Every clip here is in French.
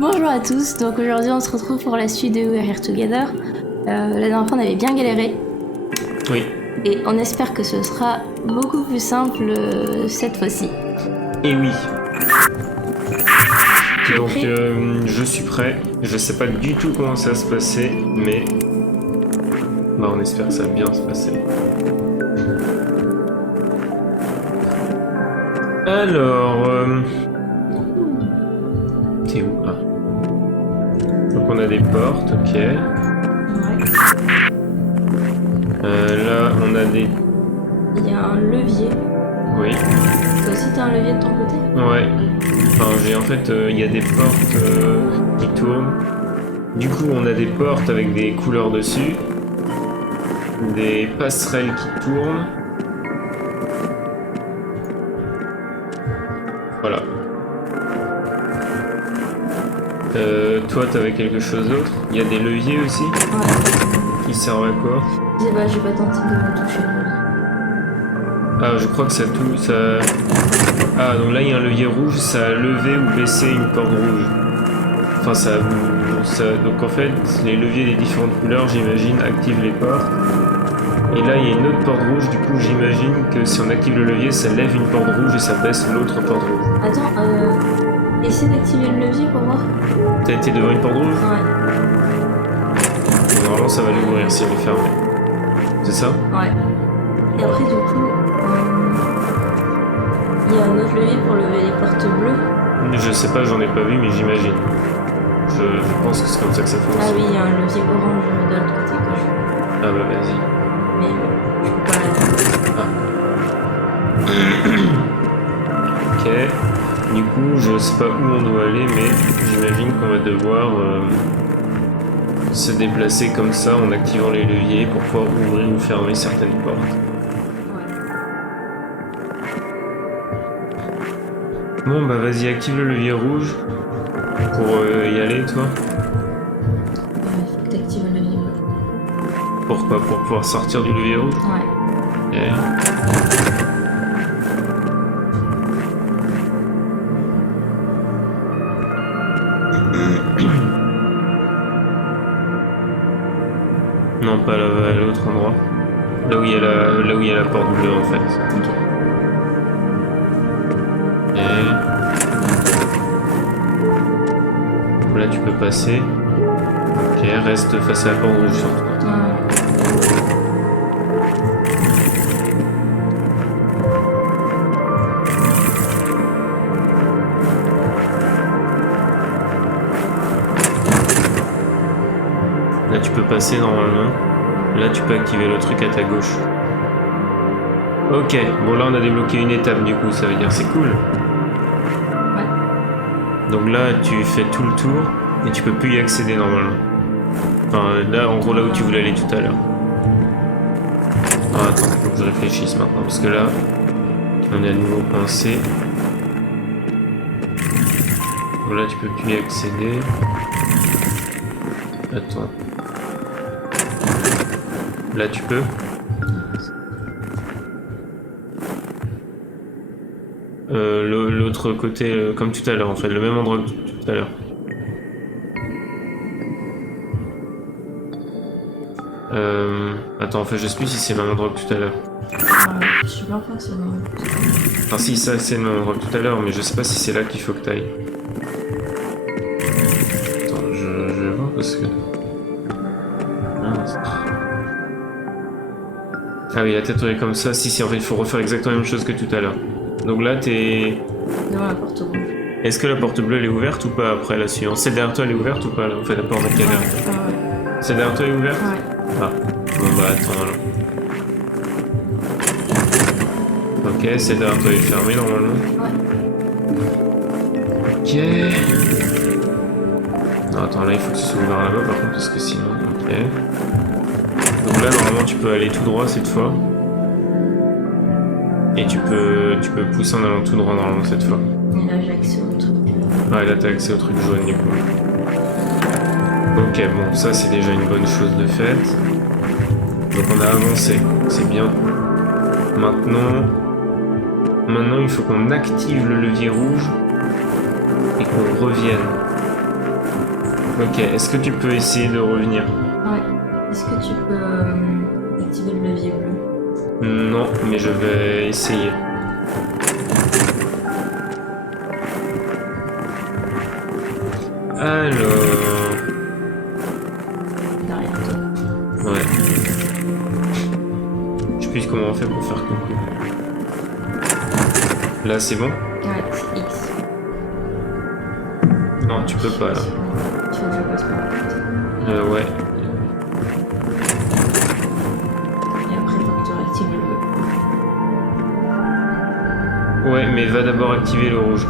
Bonjour à tous, donc aujourd'hui on se retrouve pour la suite de We're Here Together. La dernière fois on avait bien galéré. Oui. Et on espère que ce sera beaucoup plus simple cette fois-ci. Et oui. Tu es Donc prêt je suis prêt. Je sais pas du tout comment ça va se passer, mais on espère que ça va bien se passer. Alors, t'es où? Ah. Donc on a des portes, ok. Ouais. Là on a des... Il y a un levier. Oui. Toi aussi t'as un levier de ton côté? Ouais. Enfin il y a des portes qui tournent. Du coup on a des portes avec des couleurs dessus. Des passerelles qui tournent. Voilà. Toi, t'avais quelque chose d'autre? Il y a des leviers aussi? Ouais. Qui servent à quoi? Je sais pas, j'ai pas tenté de toucher le levier. Ah, je crois que ça tout... ça... Ah, donc là, il y a un levier rouge, ça a levé ou baissé une porte rouge. Enfin, ça... Donc en fait, les leviers des différentes couleurs, j'imagine, activent les portes. Et là, il y a une autre porte rouge, du coup, j'imagine que si on active le levier, ça lève une porte rouge et ça baisse l'autre porte rouge. Attends, essaie d'activer le levier pour voir. T'as été devant une porte rouge? Ouais. Normalement, ça va l'ouvrir si elle est fermée. C'est ça? Ouais. Et après, du coup, il y a un autre levier pour lever les portes bleues. Je sais pas, j'en ai pas vu, mais j'imagine. Je pense que c'est comme ça que ça fonctionne. Ah oui, il y a un levier orange de l'autre côté que je vois. Ah bah vas-y. Mais je peux pas l'atteindre. Ok. Du coup, je sais pas où on doit aller, mais j'imagine qu'on va devoir se déplacer comme ça en activant les leviers pour pouvoir ouvrir ou fermer certaines portes. Bon bah vas-y, active le levier rouge pour y aller, toi. Il faut que tu actives le levier bleu. Pourquoi? Pour pouvoir sortir du levier rouge? Ouais. Okay. Non, pas là, à l'autre endroit. Là où il y a la porte bleue en fait. Ok. Et... là tu peux passer. Ok, reste face à la porte rouge surtout. Ouais. Là tu peux passer normalement. Là tu peux activer le truc à ta gauche. Ok, bon là on a débloqué une étape du coup, ça veut dire c'est cool. Ouais. Donc là tu fais tout le tour et tu peux plus y accéder normalement. Enfin là en gros là où tu voulais aller tout à l'heure. Ah, attends, faut que je réfléchisse maintenant parce que là on est à nouveau coincé. Donc là tu peux plus y accéder. Attends. Là tu peux. L'autre côté, comme tout à l'heure en fait, le même endroit que tout à l'heure. Attends, en fait je sais plus si c'est le même endroit que tout à l'heure. Je sais pas forcément. Enfin si, ça c'est le même endroit que tout à l'heure, mais je sais pas si c'est là qu'il faut que t'ailles. Attends, je vais voir parce que... Ah oui, la tête est comme ça. Si, en fait, il faut refaire exactement la même chose que tout à l'heure. Donc là, t'es... Devant la porte rouge. Est-ce que la porte bleue, elle est ouverte ou pas après la suivante? Celle derrière toi, elle est ouverte ou pas là? En fait, la porte de derrière. Ah ouais. Celle derrière toi est ouverte? Ouais. Ah, bon bah attends alors. Ok, celle derrière toi est fermée normalement. Ouais. Ok. Non, attends, là, il faut que ce soit ouvert là-bas par contre, parce que sinon... Ok. Donc là, normalement, tu peux aller tout droit cette fois. Et tu peux pousser en allant tout droit normalement cette fois. Et là, j'ai accès au truc. Ouais, là, t'as accès au truc jaune du coup. Ok, bon, ça c'est déjà une bonne chose de faite. Donc on a avancé, c'est bien. Maintenant, il faut qu'on active le levier rouge et qu'on revienne. Ok, est-ce que tu peux essayer de revenir? Ouais. Est-ce que tu peux activer le levier bleu? Non, mais je vais essayer. Alors... Derrière toi. Ouais. Je sais plus comment on fait pour faire coucou. Là, c'est bon? Ouais, c'est X. Non, tu peux pas, là. Il faut que je passe par là. Ouais. Et après, il faut que tu réactives le bleu. Ouais, mais va d'abord activer le rouge.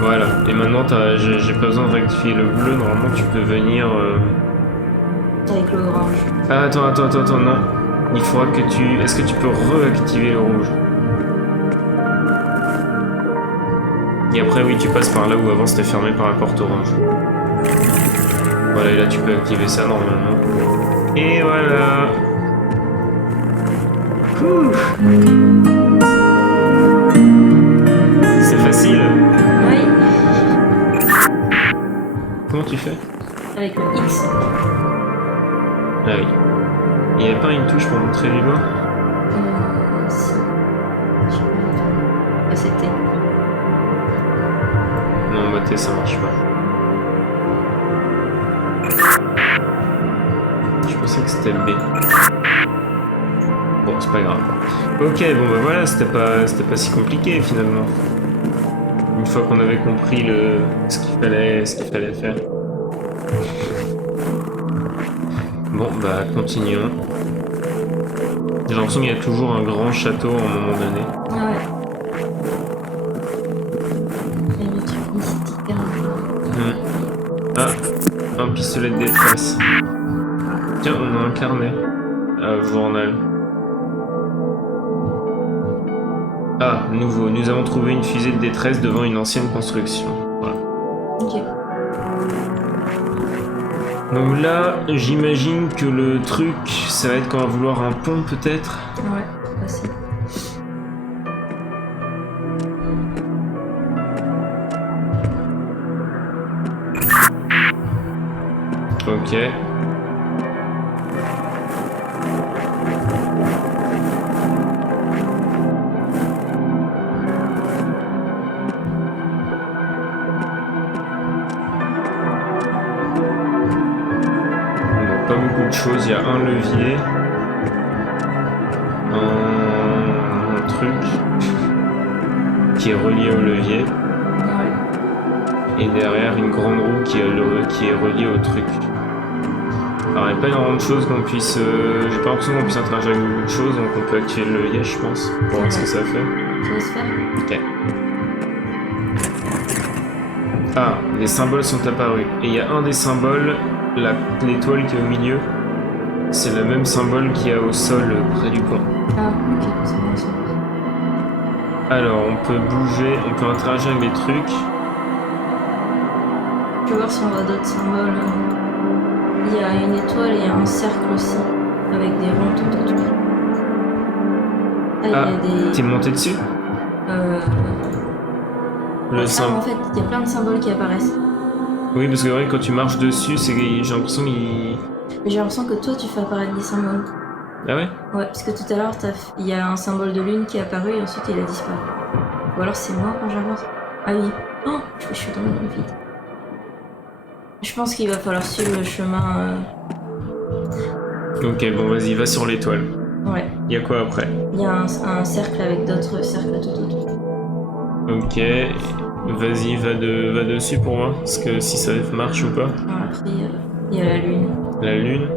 Voilà, et maintenant j'ai pas besoin de réactiver le bleu, normalement tu peux venir... Avec l'orange. Ah attends, non. Il faudra que tu... Est-ce que tu peux réactiver le rouge? Et après oui, tu passes par là où avant c'était fermé par la porte orange. Voilà, et là tu peux activer ça normalement. Et voilà. Ouh. C'est facile. Oui. Comment tu fais? Avec le X. Ah oui. Il n'y a pas une touche pour montrer du doigt? Si. Je sais pas. Ah, c'était. Non, bah T ça marche pas. Je pensais que c'était B. Bon, c'est pas grave. Ok, bon bah voilà, c'était pas si compliqué finalement. Une fois qu'on avait compris ce qu'il fallait faire. Bon, bah continuons. J'ai l'impression qu'il y a toujours un grand château à un moment donné. Ah ouais. Et le truc mystique. Ah, un pistolet de détresse. Tiens, on a un carnet. Journal. Ah, nouveau. Nous avons trouvé une fusée de détresse devant une ancienne construction. Voilà. Ok. Donc là, j'imagine que le truc, ça va être qu'on va vouloir un pont peut-être. Ouais, facile. Ok. Pas beaucoup de choses, il y a un levier, un truc qui est relié au levier, Ouais. et derrière une grande roue qui est reliée au truc. Alors il n'y a pas énormément de choses qu'on puisse... j'ai pas l'impression qu'on puisse interagir avec beaucoup de choses, donc on peut activer le levier je pense, pour voir ce que ça fait. Ça va se faire? Ok. Ah, les symboles sont apparus, et il y a un des symboles, l'étoile qui est au milieu, c'est le même symbole qu'il y a au sol près du pont. Ah, ok, c'est bon, c'est bon. Alors, on peut bouger, on peut interagir avec les trucs. Je vais voir si on voit d'autres symboles. Il y a une étoile et il y a un cercle aussi, avec des ronds tout autour. Ah, il y a des... T'es monté dessus? Le en symbole. fait, il y a plein de symboles qui apparaissent. Oui, parce que vrai, quand tu marches dessus, j'ai l'impression qu'il... Mais j'ai l'impression que toi, tu fais apparaître des symboles. Ah ouais? Ouais, parce que tout à l'heure, il y a un symbole de lune qui est apparu et ensuite il a disparu. Ou alors c'est moi quand j'avance. Ah oui. Oh, je suis tombée dans le vide. Je pense qu'il va falloir suivre le chemin. Ok, bon, vas-y, va sur l'étoile. Ouais. Il y a quoi après? Il y a un cercle avec d'autres cercles tout autour. Ok, vas-y, va dessus pour voir, parce que si ça marche ou pas. Après, il y a la lune. La lune.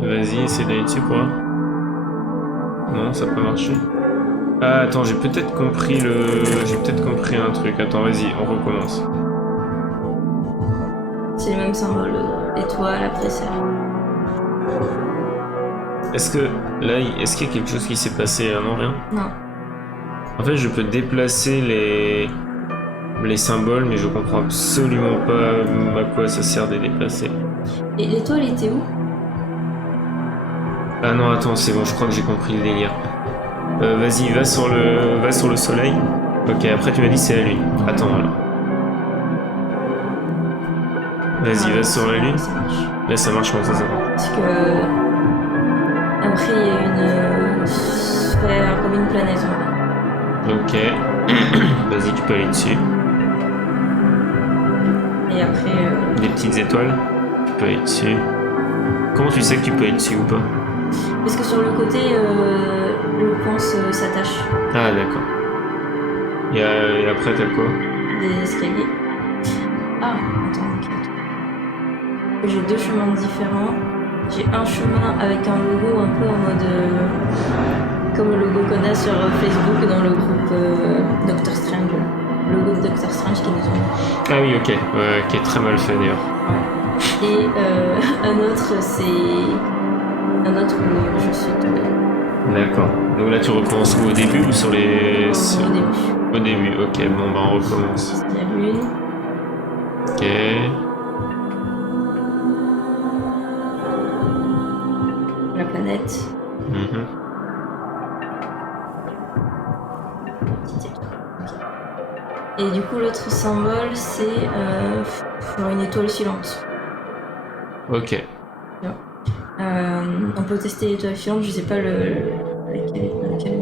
Vas-y, essaie d'aller dessus pour voir. Non, ça n'a pas marché. Ah, attends, j'ai peut-être compris un truc. Attends, vas-y, on recommence. C'est le même symbole, étoile après cercle. Est-ce qu'il y a quelque chose qui s'est passé là? Non, rien? Non. En fait, je peux déplacer les symboles, mais je comprends absolument pas à quoi ça sert de les déplacer. Et l'étoile était où? Ah non, attends, c'est bon, je crois que j'ai compris le délire. Vas-y, va sur le soleil. Ok, après tu m'as dit c'est la lune. Attends alors. Vas-y, va sur la lune. Ça marche. Là, ça marche, comment ça marche? Parce que après il y a une sphère comme une planète en fait. Ok. Vas-y, tu peux aller dessus. Et après Des petites étoiles. Tu peux aller dessus. Comment tu sais que tu peux aller dessus ou pas? parce que sur le côté le pont s'attache Ah, d'accord. Et après, t'as quoi? des escaliers. Ah attends, ok. J'ai deux chemins différents. J'ai un chemin avec un logo un peu en mode comme le logo qu'on a sur Facebook dans le groupe Doctor Strange. Le logo de Doctor Strange qui nous ont. Ah oui, ok. Ouais, qui est très mal fait d'ailleurs. Ouais. Et un autre, c'est un autre où je suis tombée. D'accord. Donc là, tu recommences où, au début ou sur les... Au début. Au début, ok. Bon, bah on recommence. Il y a l'une. Ok. La planète. Mhm. Petite étoile. Ok. Et du coup, l'autre symbole, c'est une étoile filante. Ok. On peut tester l'étoile filante, je sais pas lequel.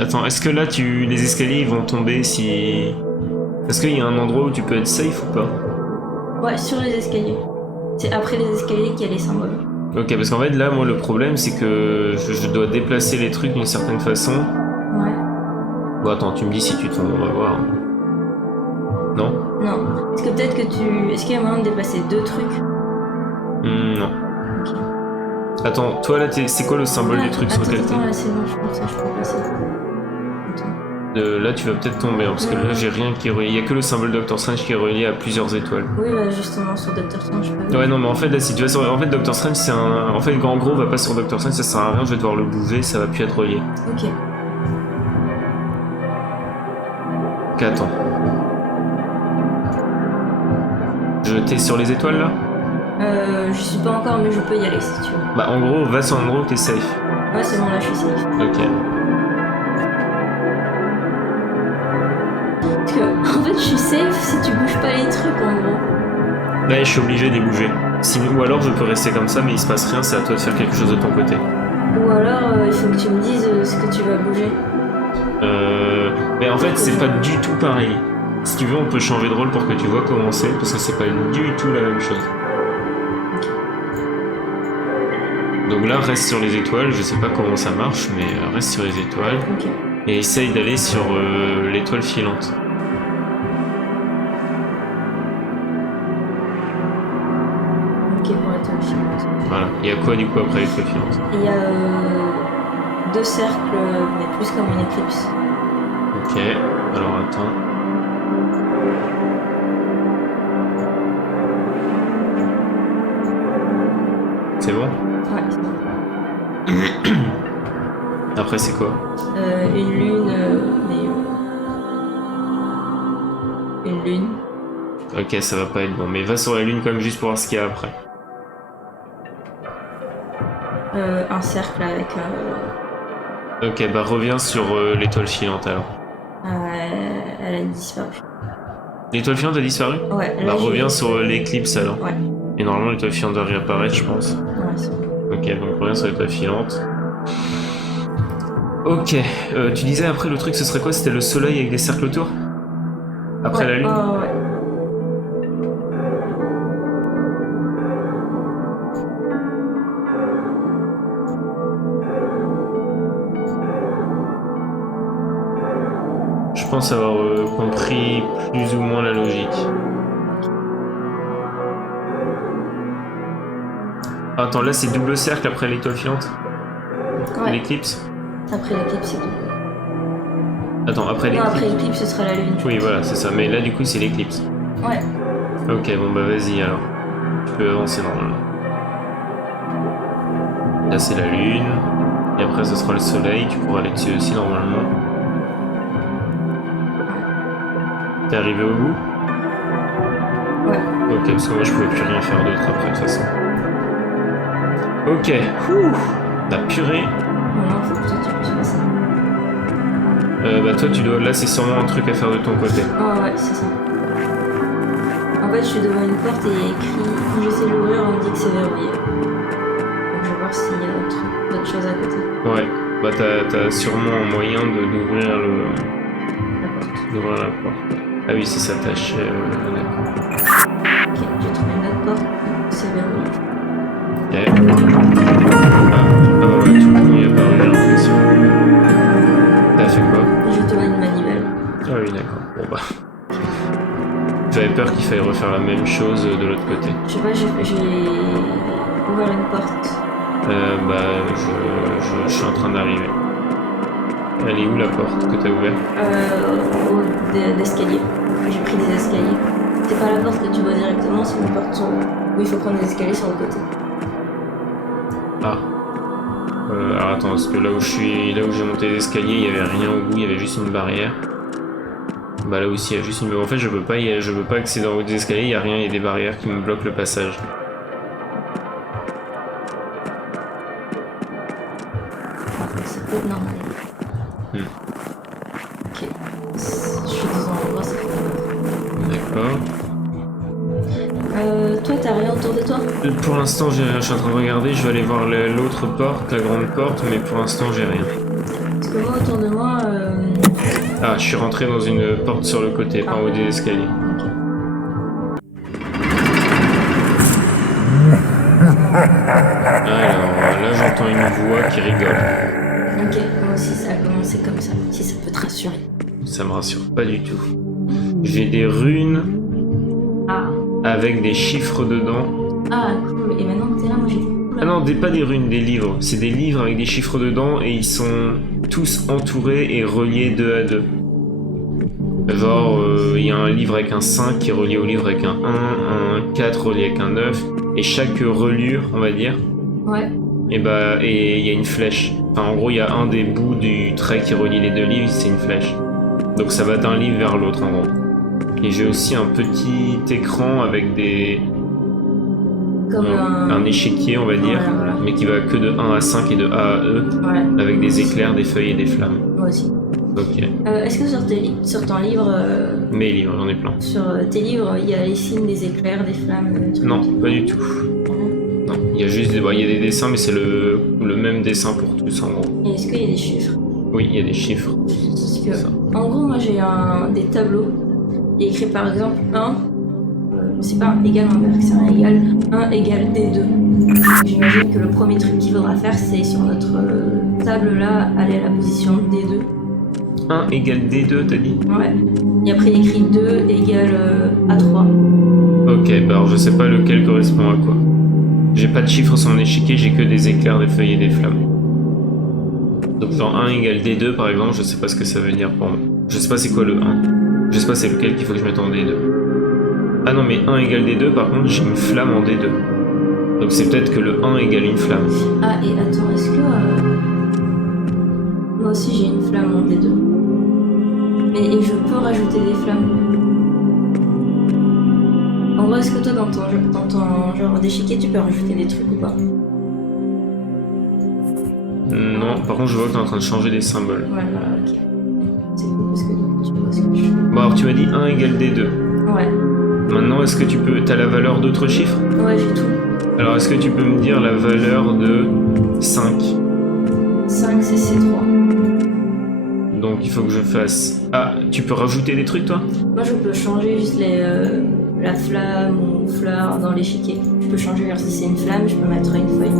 Attends, est-ce que là, les escaliers ils vont tomber si... Est-ce qu'il y a un endroit où tu peux être safe ou pas? Ouais, sur les escaliers. C'est après les escaliers qu'il y a les symboles. Ok, parce qu'en fait, là, moi, le problème, c'est que je dois déplacer les trucs d'une certaine façon. Ouais. Bon, attends, tu me dis si tu tombes, on va voir. Non? Non. Est-ce que peut-être que tu... Est-ce qu'il y a moyen de déplacer deux trucs? Non. Ok. Attends, toi, là, c'est quoi le symbole du truc sur lequel t'es? Attends, là, c'est bon, je pense que je peux passer. Attends. Là, tu vas peut-être tomber, hein, parce que là, j'ai rien qui est relié. Il y a que le symbole Doctor Strange qui est relié à plusieurs étoiles. Oui, bah justement, sur Doctor Strange, je peux... Ouais, non, mais en fait, là, si tu vas sur... En fait, Doctor Strange, c'est un... En fait, en gros, va pas sur Doctor Strange, ça sert à rien, je vais devoir le bouger, ça va plus être relié. Ok. Ok, attends. T'es sur les étoiles, là? Je suis pas encore, mais je peux y aller si tu veux. Bah, en gros, va sur un endroit où t'es safe. Ouais, c'est bon, là, je suis safe. Ok. Parce que, en fait, je suis safe si tu bouges pas les trucs, en gros. Là, je suis obligé de les bouger. Sinon, ou alors, je peux rester comme ça, mais il se passe rien, c'est à toi de faire quelque chose de ton côté. Ou alors, il faut que tu me dises ce que tu vas bouger. Mais en fait, c'est pas du tout pareil. Si tu veux, on peut changer de rôle pour que tu vois comment c'est, parce que c'est pas du tout la même chose. Donc là, reste sur les étoiles, je sais pas comment ça marche, mais reste sur les étoiles. Ok. Et essaye d'aller sur l'étoile filante. Ok, pour l'étoile filante. Voilà. Il y a quoi du coup après l'étoile filante? Il y a deux cercles, mais plus comme une éclipse. Ok, alors attends. C'est bon? Ouais, c'est bon. Après, c'est quoi? Une lune, une lune. Ok, ça va pas être bon, mais va sur la lune quand même juste pour voir ce qu'il y a après. Un cercle avec... Ok, bah reviens sur l'étoile filante alors. elle a disparu. L'étoile filante a disparu? Ouais, là, Bah j'ai- reviens sur l'éclipse alors. Ouais, Et normalement l'étoile filante doit réapparaître, je pense. ouais, c'est bon. Ok, donc reviens sur l'étoile filante. Ok, tu disais après le truc ce serait quoi? C'était le soleil avec des cercles autour? Après Ouais, la lune? ouais. Je pense avoir compris plus ou moins la logique. Attends, là c'est double cercle après l'étoile filante? Ouais. L'éclipse? Après l'éclipse, c'est tout. Attends, après Non, l'éclipse? après l'éclipse, ce sera la lune. Oui, voilà, c'est ça. Mais là du coup c'est l'éclipse. Ouais. Ok, bon bah vas-y alors. Tu peux avancer normalement. Là c'est la lune. Et après ce sera le soleil. Tu pourras aller dessus aussi normalement. T'es arrivé au bout? Ouais. Ok, parce que moi je pouvais plus rien faire d'autre après de toute façon. Ok. Ouh. La purée. Maintenant, faut que toi, tu puisses passer. Bah toi tu dois... Là c'est sûrement un truc à faire de ton côté. Ah ouais, c'est ça. En fait, je suis devant une porte et il y a écrit quand j'essaie de l'ouvrir, on me dit que c'est verrouillé. Donc je vais voir s'il y a d'autres choses à côté. Ouais, bah t'as sûrement un moyen d'ouvrir La porte. Ah oui, c'est s'attache. D'accord. Ok, j'ai trouvé une autre porte. C'est verrouillé. Ok. Ah bah ouais, tout le monde y a pas j'ai l'impression. T'as fait quoi? J'ai trouvé une manivelle. Ah oui, d'accord. Bon bah. J'avais peur qu'il fallait refaire la même chose de l'autre côté. Je sais pas, j'ai ouvert une porte. Bah, je suis en train d'arriver. Elle est où la porte que t'as ouverte? D'escalier. J'ai pris des escaliers. C'est pas la porte que tu vois directement, c'est une porte où il faut prendre des escaliers sur le côté. Ah. Alors attends, parce que là où j'ai monté les escaliers, il y avait rien au bout, il y avait juste une barrière. Bah là aussi il y a juste une... En fait je peux pas accéder en haut des escaliers, il y a rien, il y a des barrières qui me bloquent le passage. Ça peut être normal. Ok. Je suis dans un endroit, ça fait peur. D'accord. Toi t'as rien autour de toi? Pour l'instant je suis en train de regarder, je vais aller voir l'autre porte, la grande porte, mais pour l'instant j'ai rien. Parce que moi autour de moi... Ah, je suis rentré dans une porte sur le côté, pas en haut des escaliers. Ok. Alors là j'entends une voix qui rigole. Ok, moi aussi ça a commencé comme ça, si ça peut te rassurer. Ça me rassure pas du tout. J'ai des runes avec des chiffres dedans. Ah cool, et maintenant que t'es là, moi j'ai... Ah non, pas des runes, des livres. C'est des livres avec des chiffres dedans et ils sont tous entourés et reliés 2 à 2. Genre, il y a un livre avec un 5 qui est relié au livre avec un 1, un 4 relié avec un 9, et chaque reliure, on va dire, Ouais. et il y a une flèche. Enfin, en gros, il y a un des bouts du trait qui relie les 2 livres, c'est une flèche. Donc ça va d'un livre vers l'autre, en gros. Et j'ai aussi un petit écran avec Comme un échiquier, on va dire, voilà. mais qui va que de 1 à 5 et de A à E, Ouais. avec des éclairs, des feuilles et des flammes. Moi aussi. Ok. Est-ce que sur ton livre... Mes livres, j'en ai plein. Sur tes livres, il y a les signes, des éclairs, des flammes, des trucs Non, comme ça? pas du tout. Non, il y a juste il y a des dessins, mais c'est le même dessin pour tous, en gros. Et est-ce qu'il y a des chiffres? Oui, il y a des chiffres. Parce que, Ça. en gros, moi j'ai des tableaux. Il y a écrit par exemple 1, c'est pas égal envers, c'est un égal. 1 égale D2. J'imagine que le premier truc qu'il faudra faire, c'est sur notre table là, aller à la position D2. 1 égale D2, t'as dit? Ouais. Et après, il y a écrit 2 égale A3. Ok, bah alors je sais pas lequel correspond à quoi. J'ai pas de chiffres sur mon échiquier, j'ai que des éclairs, des feuilles et des flammes. Donc genre 1 égale D2 par exemple, je sais pas ce que ça veut dire pour moi. Je sais pas c'est quoi le 1. Je sais pas c'est lequel qu'il faut que je mette en D2. Ah non mais 1 égale D2 par contre j'ai une flamme en D2. Donc c'est peut-être que le 1 égale une flamme. Ah, et attends, est-ce que... Moi aussi j'ai une flamme en D2. Et je peux rajouter des flammes. En vrai, est-ce que toi, dans ton genre d'échiquier, tu peux rajouter des trucs ou pas? Non, par contre je vois que t'es en train de changer les symboles. Ouais, voilà, ok. C'est cool parce que du coup, tu vois ce que je fais. Bon alors tu m'as dit 1 égale D2. Ouais. Maintenant est-ce que t'as la valeur d'autres chiffres? Ouais, j'ai tout. Alors est-ce que tu peux me dire la valeur de 5? 5, c'est C3. Donc il faut que je fasse... Ah, tu peux rajouter des trucs toi? Moi, je peux changer juste la flamme ou fleur dans l'échiquier. Je peux changer, genre si c'est une flamme, je peux mettre une feuille.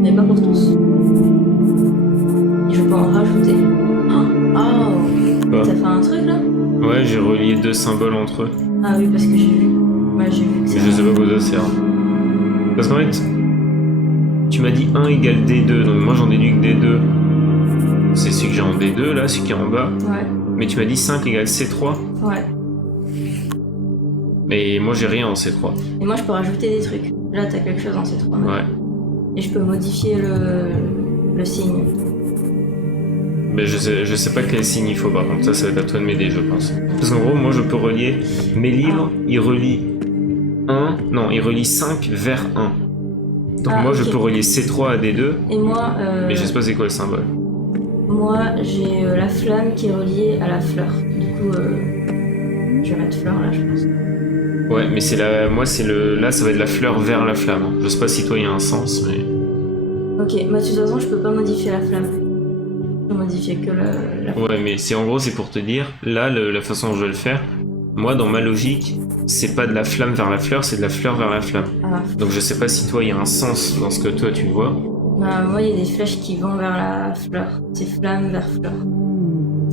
Mais pas pour tous. Et je peux en rajouter. Oh, Quoi? T'as fait un truc là? Ouais, j'ai relié 2 symboles entre eux. Ah oui, parce que j'ai vu. Ouais, j'ai vu que Mais ça. je sais pas quoi ça sert. Parce qu'en fait, tu m'as dit 1 égale D2, donc moi j'en déduis que D2, c'est celui que j'ai en D2 là, celui qui est en bas. Ouais, Mais tu m'as dit 5 égale C3, ouais. mais moi j'ai rien en C3. Et moi, je peux rajouter des trucs. Là, t'as quelque chose en C3. Ouais. Et je peux modifier le signe. Mais je sais pas quel signe il faut par contre, ça va être à toi de m'aider je pense. Parce qu'en gros, moi je peux relier mes livres, ils relient 5 vers 1. Donc moi je ok. peux relier C3 à D2, Et moi, mais je sais pas c'est quoi le symbole. Moi, j'ai la flamme qui est reliée à la fleur. Du coup, je vais mettre fleur là, je pense. Ouais, mais c'est la... moi, c'est le... Là, ça va être la fleur vers la flamme. Hein. Je sais pas si toi, il y a un sens, mais... Ok, bah de toute façon, je peux pas modifier la flamme. Je peux modifier que la Ouais, mais c'est en gros, c'est pour te dire, là, la façon dont je vais le faire, moi, dans ma logique, c'est pas de la flamme vers la fleur, c'est de la fleur vers la flamme. Ah. Donc je sais pas si toi, il y a un sens dans ce que toi, tu vois. Bah, moi, il y a des flèches qui vont vers la fleur. C'est flamme vers fleur.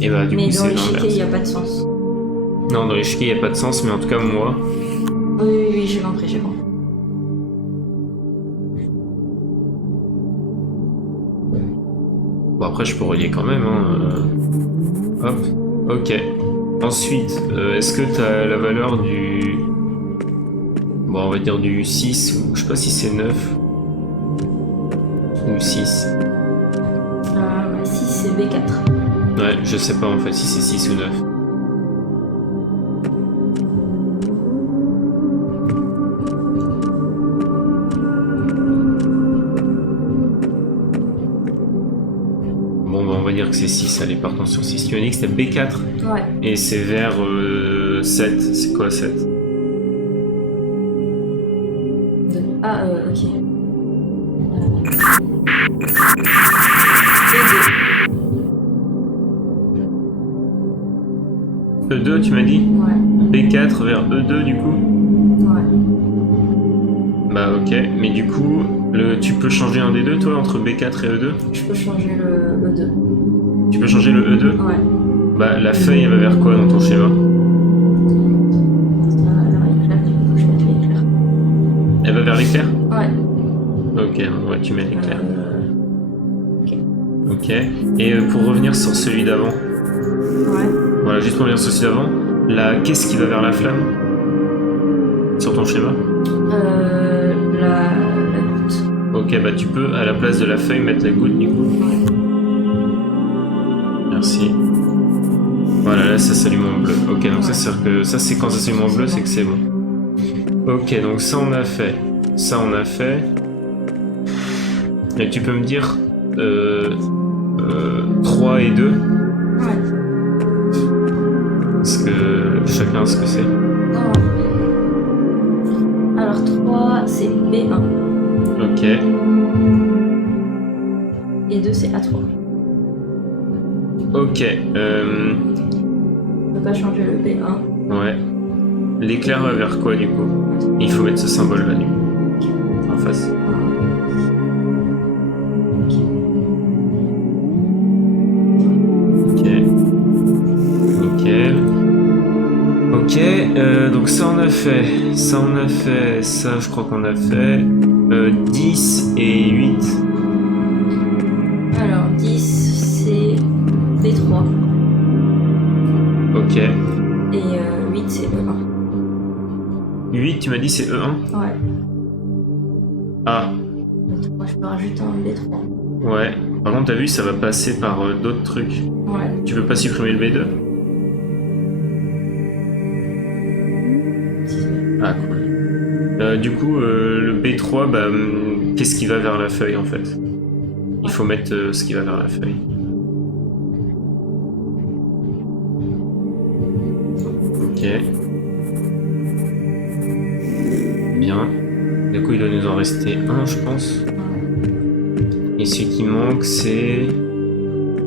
Et bah, du mais coup, dans c'est l'échiquier, l'inverse. il n'y a pas de sens. Non, dans l'échiquier, il n'y a pas de sens, mais en tout cas, moi... Oui, j'ai compris, j'ai compris. Bon, après, je peux relier quand même. Hein. Hop, ok. Ensuite, est-ce que t'as la valeur du... Bon, on va dire du 6, ou je sais pas si c'est 9. Ou 6. 6, c'est B4. Ouais, je sais pas en fait si c'est 6 ou 9. Bon, bah on va dire que c'est 6, allez, partons sur 6. Tu m'as dit que c'était B4 Ouais. et c'est vers 7. C'est quoi 7? Ah, ok. E2, tu m'as dit? Ouais. B4 vers E2 du coup? Ouais. Bah ok, mais du coup, tu peux changer un des deux toi entre B4 et E2? Je peux changer le E2. Tu peux changer le E2? Ouais. Bah la feuille elle va vers quoi dans ton schéma? Alors éclair, du coup, je vais mettre l'éclair. Elle va vers l'éclair? Ouais. Ok, ouais, tu mets l'éclair. Ok. Ok, et pour revenir sur celui d'avant, Ouais. voilà, juste pour revenir sur celui d'avant, là, qu'est-ce qui va vers la flamme? Sur ton schéma? La goutte. Ok, bah tu peux, à la place de la feuille, mettre la goutte du coup. Ouais. Merci. Voilà, là ça s'allume en bleu. Ok, donc ça c'est que ça c'est quand ça s'allume en bleu, c'est que c'est bon. Ok, donc ça on a fait. Ça on a fait. Et tu peux me dire 3 et 2? Ouais. Parce que chacun ce que c'est. Alors 3, c'est B1. Ok. Et 2, c'est A3. Ok. On peut pas changer le B1. Ouais. L'éclair va vers quoi du coup? Il faut mettre ce symbole là du coup. En face. Ok. Nickel. Ok, donc ça on a fait. Ça on a fait. Ça je crois qu'on a fait. 10 et 8. Alors 10, c'est B3. Ok. Et 8, c'est E1. 8 tu m'as dit c'est E1? Ouais. Ah. B3, je peux rajouter un B3. Ouais. Par contre t'as vu ça va passer par d'autres trucs. Ouais. Tu peux pas supprimer le B2? Ah cool. Du coup, le B3, bah, qu'est-ce qui va vers la feuille en fait? Il faut mettre ce qui va vers la feuille. Ok. Bien. Du coup, il doit nous en rester un, je pense. Et ce qui manque, c'est...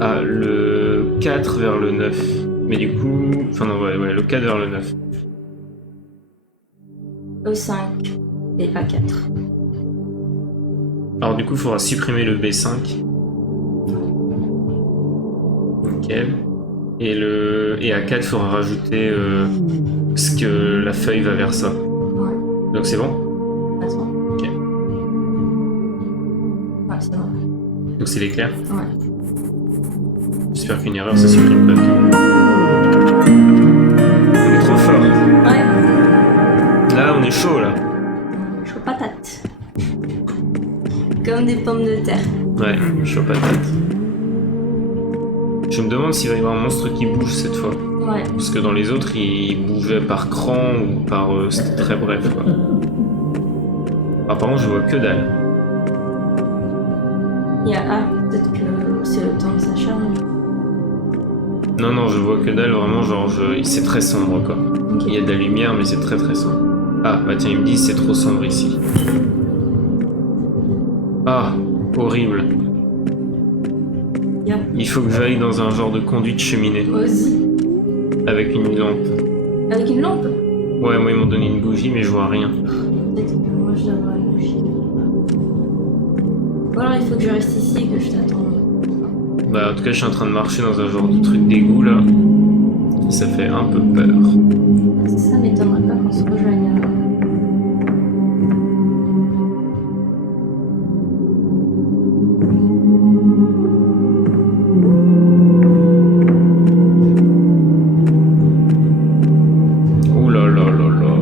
Ah, le 4 vers le 9. Mais du coup... Enfin non, ouais, le 4 vers le 9. E5 et A4. Alors du coup, il faudra supprimer le B5. Nickel. Et à 4, il faudra rajouter ce que la feuille va vers ça. Ouais. Donc c'est bon? Attends. Ok. Ouais, c'est bon. Donc c'est l'éclair? Ouais. J'espère qu'une erreur, ça supprime pas tout. On est trop fort. Ouais. Là, on est chaud, là. Chaud patate. Comme des pommes de terre. Ouais, chaud patate. Je me demande s'il va y avoir un monstre qui bouge cette fois. Ouais. Parce que dans les autres, il bougeait par cran ou par... c'était très bref, quoi. Apparemment, je vois que dalle. Il y a... Ah, peut-être que c'est le temps de sa charme. Non, non, je vois que dalle, vraiment, genre, c'est très sombre, quoi. Ok. Il y a de la lumière, mais c'est très très sombre. Ah, bah tiens, ils me disent c'est trop sombre ici. Ah, horrible. Yeah. Il faut que j'aille dans un genre de conduite cheminée, Moi aussi. avec une lampe. Avec une lampe? Ouais, moi ils m'ont donné une bougie, mais je vois rien. Peut-être que moi je dois avoir une bougie. Ou alors il faut que je reste ici et que je t'attende. Bah en tout cas, je suis en train de marcher dans un genre de truc d'égout là. Ça fait un peu peur. Ça m'étonnerait pas qu'on se rejoigne alors. Ouh là là là là.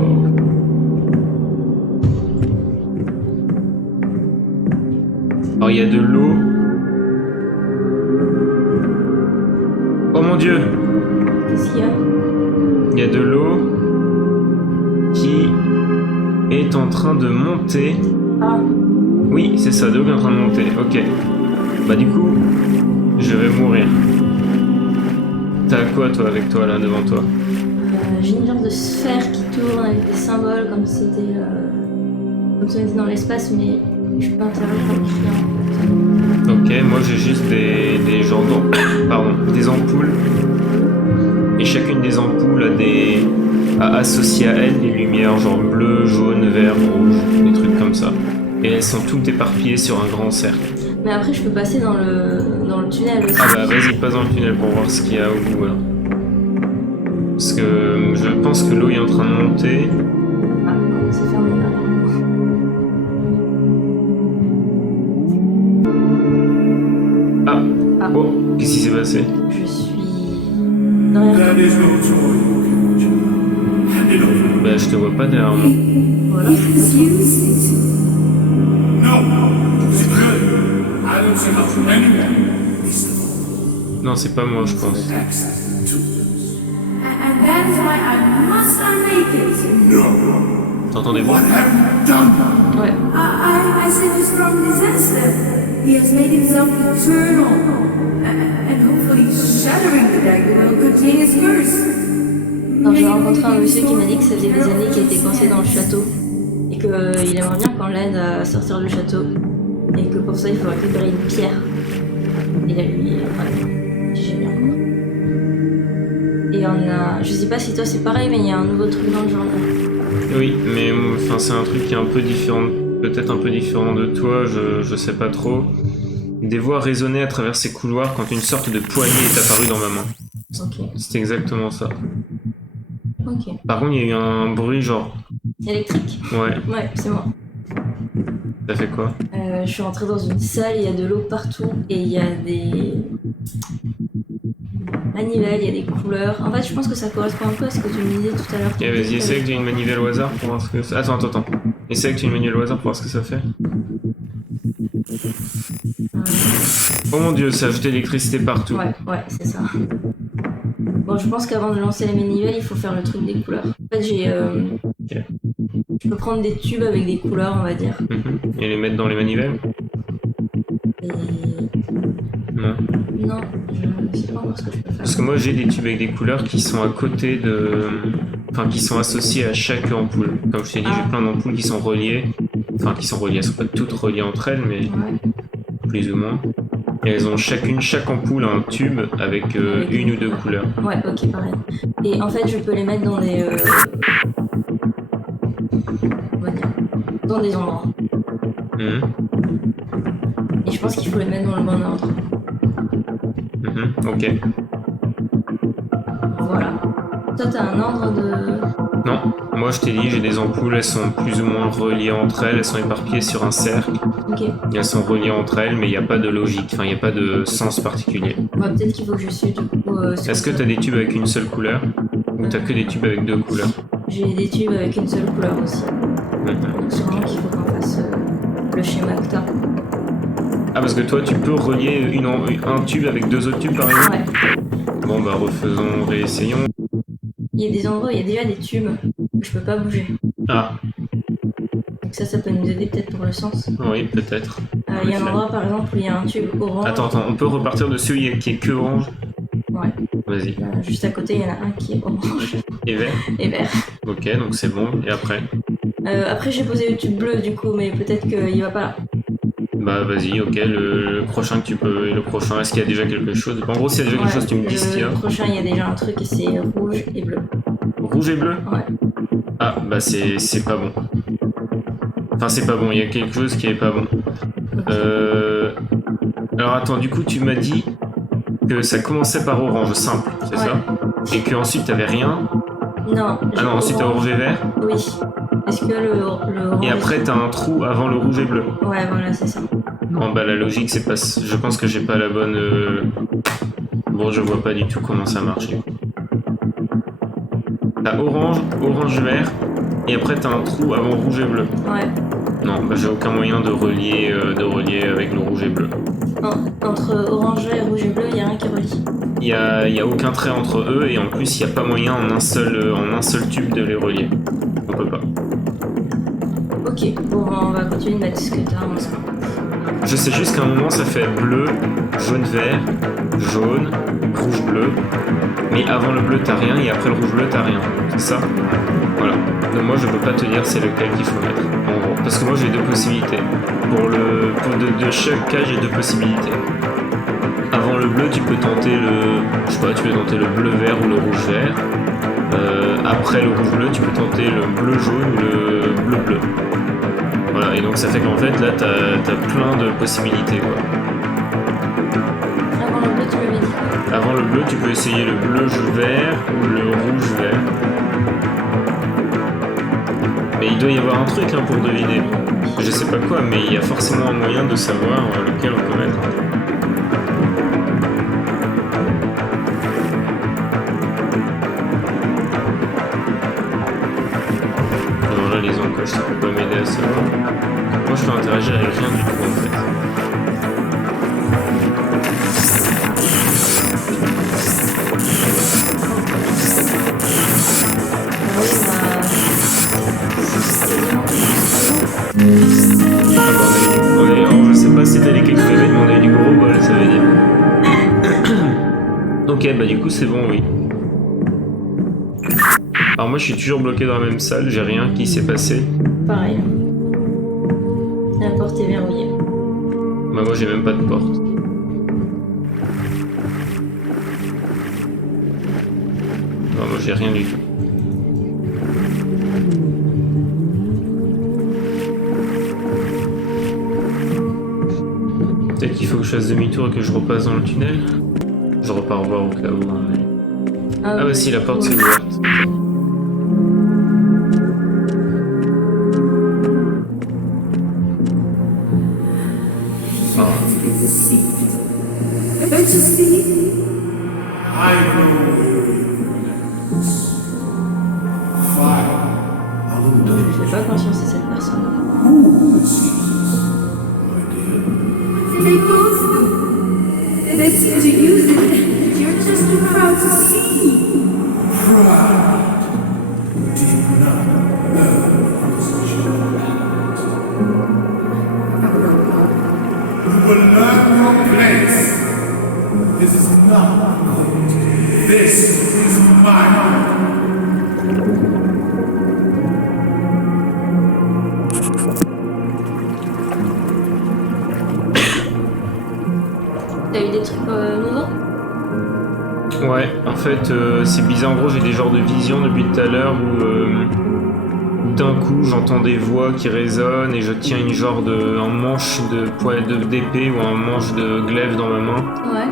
Alors il y a de l'eau. Oh mon dieu! Qu'est-ce qu'il y a? Il y a de l'eau qui est en train de monter. Ah, Oui, c'est ça, de l'eau qui est en train de monter. Ok. Bah du coup, je vais mourir. T'as quoi toi avec toi là devant toi? j'ai une genre de sphère qui tourne avec des symboles comme si on était dans l'espace, mais je peux interagir avec rien en fait. Ok, moi j'ai juste des genres pardon, des ampoules. Et chacune des ampoules a associé à elle des lumières genre bleu, jaune, vert, rouge, des trucs comme ça. Et elles sont toutes éparpillées sur un grand cercle. Mais après je peux passer dans le tunnel aussi. Ah bah vas-y, passe dans le tunnel pour voir ce qu'il y a au bout là. Parce que je pense que l'eau est en train de monter. Ah, non, c'est fermé derrière moi. Ah, Ah. oh, qu'est-ce qui s'est passé? Je suis derrière toi. Bah je te vois pas derrière moi. Voilà, c'est Non, c'est pas moi je pense. And that is why I must unmake it. T'entends des voix? pas. Ouais. I said this from disaster. He has made himself eternal. And hopefully shattering the dagger will contain his curse. Non, j'ai rencontré un monsieur qui m'a dit que ça faisait des années qu'il était coincé dans le château et qu'il aimerait bien qu'on l'aide à sortir du château et que pour ça il faut récupérer une pierre. Et là lui, ouais, j'ai bien compris. Et on a, je sais pas si toi c'est pareil, mais il y a un nouveau truc dans le journal. Oui, mais enfin c'est un truc qui est un peu différent, peut-être un peu différent de toi, je sais pas trop. Des voix résonnaient à travers ces couloirs quand une sorte de poignée est apparue dans ma main. Ok, C'est exactement ça. ok. Par contre, il y a eu un bruit genre... Électrique? Ouais, Ouais, c'est moi. ça fait quoi? Je suis rentrée dans une salle, il y a de l'eau partout et il y a des manivelles, il y a des couleurs. En fait, je pense que ça correspond un peu à ce que tu me disais tout à l'heure. Ok, vas-y, essaye que tu aies une manivelle au hasard pour voir ce que... Attends. Essaye que tu aies une manivelle au hasard pour voir ce que ça fait. Oh mon dieu, ça a jeté l'électricité partout. Ouais, c'est ça. Bon, je pense qu'avant de lancer la manivelle, il faut faire le truc des couleurs. En fait, Ok. je peux prendre des tubes avec des couleurs, on va dire. Et les mettre dans les manivelles? Et... Non. Non, je sais pas encore ce que je peux faire. Parce que moi j'ai des tubes avec des couleurs qui sont à côté de... Enfin, qui sont associés à chaque ampoule. Comme je t'ai dit, j'ai plein d'ampoules qui sont reliées. Enfin, qui sont reliées, elles sont pas toutes reliées entre elles, mais Ouais. plus ou moins. Et elles ont chaque ampoule a un tube avec une ou deux couleurs. Ouais, ok, pareil. Et en fait, je peux les mettre dans des... on va dire... dans des endroits. Mhm. Et je pense qu'il faut les mettre dans le bon ordre. Ok. Voilà. Toi, t'as un ordre de... Non, moi je t'ai dit, j'ai des ampoules, elles sont plus ou moins reliées entre elles, elles sont éparpillées sur un cercle. Ok. Et elles sont reliées entre elles, mais il n'y a pas de logique, enfin il n'y a pas de sens particulier. Bah, peut-être qu'il faut que je suive du coup... Est-ce que tu as des tubes avec une seule couleur? Ou t'as que des tubes avec deux couleurs? J'ai des tubes avec une seule couleur aussi. Donc sûrement qu'il faut qu'on fasse le schéma que t'as. Ah, parce que toi tu peux relier un tube avec deux autres tubes par exemple? Ouais. Bon bah refaisons, réessayons. Il y a des endroits où il y a déjà des tubes que je peux pas bouger. Ah, Donc ça peut nous aider peut-être pour le sens. oui, peut-être. Il y a un endroit par exemple où il y a un tube orange. Attends, on peut repartir de celui qui est que orange? Ouais. Vas-y. Juste à côté, il y en a un qui est orange Et vert? et vert. Ok, donc c'est bon. Et après? Après, j'ai posé le tube bleu du coup, mais peut-être qu'il va pas là. Bah vas-y, ok, le prochain que tu peux... Et le prochain, est-ce qu'il y a déjà quelque chose? En gros, s'il y a déjà quelque chose, tu me dis ce qu'il y a. Le prochain, il y a déjà un truc et c'est rouge et bleu. Rouge et bleu? Ouais. Ah, bah c'est pas bon. Enfin, c'est pas bon, il y a quelque chose qui est pas bon. Alors attends, du coup, tu m'as dit que ça commençait par orange, simple, c'est Ouais. ça? Et qu'ensuite t'avais rien? Non. Ah non, ensuite t'as orange et vert? Oui. Est-ce que le orange... Et après t'as un trou avant le rouge et bleu? Ouais, voilà, c'est ça. Non, bah la logique, c'est pas... Je pense que j'ai pas la bonne... Bon, je vois pas du tout comment ça marche, du coup. T'as orange, orange-vert, et après t'as un trou avant rouge et bleu. Ouais. Non, bah j'ai aucun moyen de relier avec le rouge et bleu. Entre orange et rouge et bleu, il y a un qui relie. Il y a aucun trait entre eux, et en plus il n'y a pas moyen en un seul tube de les relier. On peut pas. Ok, bon, on va continuer de mettre ce que t'as en ce moment. Je sais juste qu'à un moment ça fait bleu, jaune-vert, jaune, rouge-bleu, mais avant le bleu t'as rien, et après le rouge-bleu t'as rien. C'est ça? Voilà. Donc moi je peux pas te dire c'est lequel qu'il faut mettre, en gros. Parce que moi j'ai deux possibilités. De chaque cas j'ai deux possibilités. Avant le bleu tu peux tenter le bleu-vert ou le rouge-vert. Après le rouge-bleu tu peux tenter le bleu-jaune ou le bleu-bleu. Voilà, et donc ça fait qu'en fait là t'as plein de possibilités quoi. Avant le bleu, tu m'avais dit quoi? Avant le bleu tu peux essayer le bleu-vert ou le rouge-vert. Mais il doit y avoir un truc hein, pour deviner. Je sais pas quoi, mais il y a forcément un moyen de savoir lequel on peut mettre. Alors là, les encoches, ça peut pas m'aider à savoir. Moi, je peux interagir avec rien du tout en fait. Je sais pas si t'as les quelques bébés, mais on a eu du gros bol, ça veut dire. Ok, bah du coup c'est bon, oui. Alors moi je suis toujours bloqué dans la même salle, j'ai rien qui s'est passé. Pareil. La porte est verrouillée. Bah moi j'ai même pas de porte. Non, moi j'ai rien du tout. Peut-être qu'il faut que je fasse demi-tour et que je repasse dans le tunnel. Je repars voir au cas où. Ah bah si, la porte s'est ouverte. Oh. Don't you see? Je n'ai pas conscience de cette personne. They both do. They seem to use it. You're just too proud to see. You will learn your place. This is not good. This is mine. T'as eu des trucs nouveaux? Ouais, en fait c'est bizarre, en gros j'ai des genres de visions depuis tout à l'heure où d'un coup j'entends des voix qui résonnent et je tiens un manche d'épée ou un manche de glaive dans ma main. Ouais.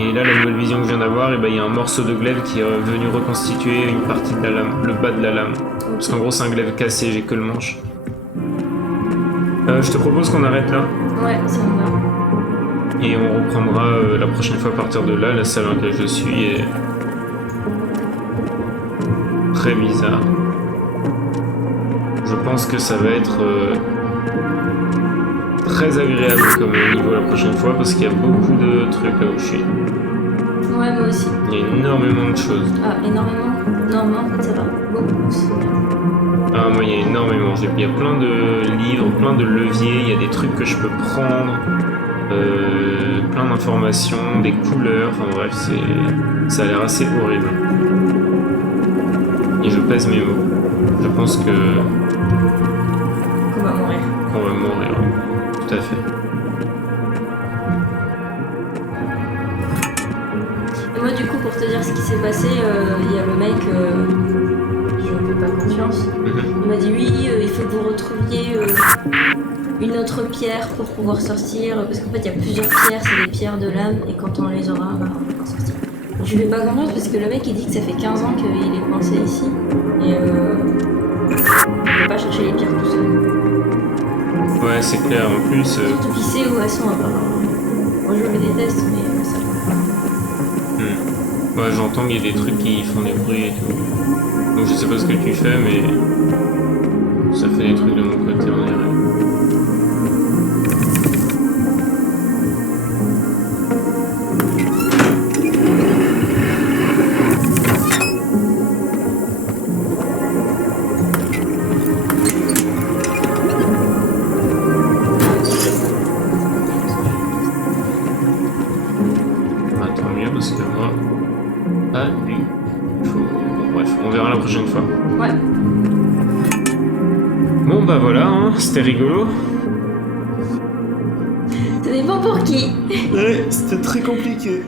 Et là la nouvelle vision que je viens d'avoir, et il y a un morceau de glaive qui est venu reconstituer une partie de la lame, le bas de la lame. Parce qu'en gros c'est un glaive cassé, j'ai que le manche. Je te propose qu'on arrête là. Ouais, ça me va. Et on reprendra la prochaine fois à partir de là. La salle dans laquelle je suis est très bizarre. Je pense que ça va être très agréable comme niveau la prochaine fois parce qu'il y a beaucoup de trucs là où je suis. Ouais, moi aussi. Il y a énormément de choses. Ah, énormément? Non, mais en fait, ça va. Beaucoup, c'est bien. Ah, moi, il y a énormément. Il y a plein de livres, plein de leviers, il y a des trucs que je peux prendre, plein d'informations, des couleurs, enfin bref, ça a l'air assez horrible. Et je pèse mes mots. Je pense que... Qu'on va mourir. qu'on va mourir. Tout à fait. Et moi, du coup, pour te dire ce qui s'est passé, il y a le mec, je ne fais pas confiance. Il m'a dit oui, il faut que vous retrouviez une autre pierre pour pouvoir sortir, parce qu'en fait, il y a plusieurs pierres, c'est des pierres de l'âme, et quand on les aura, bah, on pourra sortir. Je lui fais pas confiance parce que le mec, il dit que ça fait 15 ans qu'il est coincé ici, et il peut pas chercher les pierres tout seul. Ouais, c'est clair. En plus, Surtout qu'il sait où elles sont, apparemment. Moi, je le déteste, mais ça va. ouais, j'entends qu'il y a des trucs qui font des bruits et tout. Donc je sais pas ce que tu fais, mais ça fait des trucs de mon côté, on dirait. Ah, tant mieux parce que moi, pas du tout. Bon, bref, on verra la prochaine fois. Ouais. Bon bah voilà, hein, c'était rigolo. Ça dépend pour qui. Ouais, c'était très compliqué.